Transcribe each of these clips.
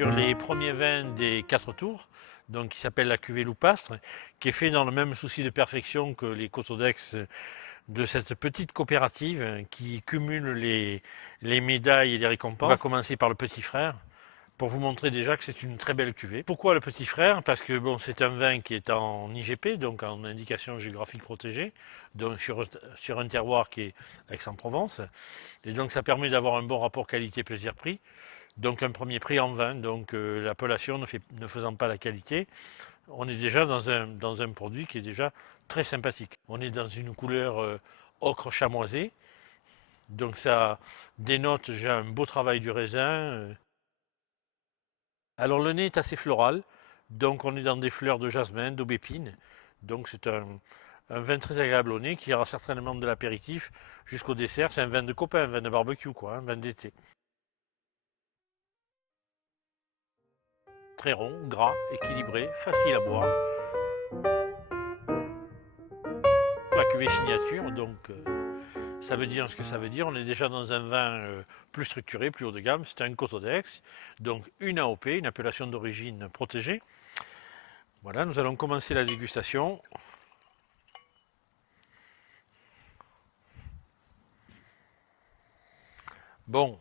sur les premiers vins des 4 tours, donc qui s'appelle la cuvée Loupastre, qui est fait dans le même souci de perfection que les Cotodex de cette petite coopérative qui cumule les médailles et les récompenses. On va commencer par le petit frère, pour vous montrer déjà que c'est une très belle cuvée. Pourquoi le petit frère? Parce que bon, c'est un vin qui est en IGP, donc en indication géographique protégée, donc sur un terroir qui est Aix-en-Provence. Et donc ça permet d'avoir un bon rapport qualité-plaisir-prix. Donc un premier prix en vin, donc l'appellation ne faisant pas la qualité, on est déjà dans un produit qui est déjà très sympathique. On est dans une couleur ocre chamoisé, donc ça dénote déjà un beau travail du raisin. Alors le nez est assez floral, donc on est dans des fleurs de jasmin, d'aubépine, donc c'est un vin très agréable au nez qui ira certainement de l'apéritif jusqu'au dessert. C'est un vin de copain, un vin de barbecue quoi, un vin d'été. Très rond, gras, équilibré, facile à boire. La cuvée signature, donc ça veut dire ce que ça veut dire. On est déjà dans un vin plus structuré, plus haut de gamme. C'est un Cotodex, donc une AOP, une appellation d'origine protégée. Voilà, nous allons commencer la dégustation. Bon,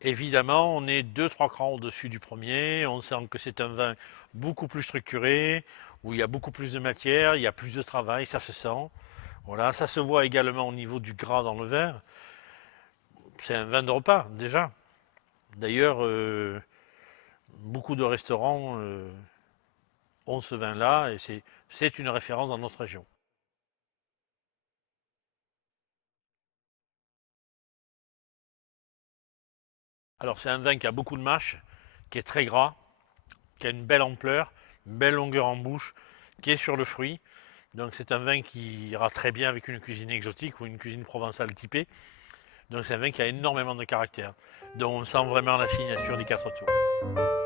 évidemment, on est 2-3 crans au-dessus du premier. On sent que c'est un vin beaucoup plus structuré, où il y a beaucoup plus de matière, il y a plus de travail, ça se sent. Voilà, ça se voit également au niveau du gras dans le verre. C'est un vin de repas, déjà. D'ailleurs, beaucoup de restaurants ont ce vin-là et c'est une référence dans notre région. Alors, c'est un vin qui a beaucoup de mâche, qui est très gras, qui a une belle ampleur, une belle longueur en bouche, qui est sur le fruit. Donc, c'est un vin qui ira très bien avec une cuisine exotique ou une cuisine provençale typée. Donc, c'est un vin qui a énormément de caractère, dont on sent vraiment la signature des 4 tours.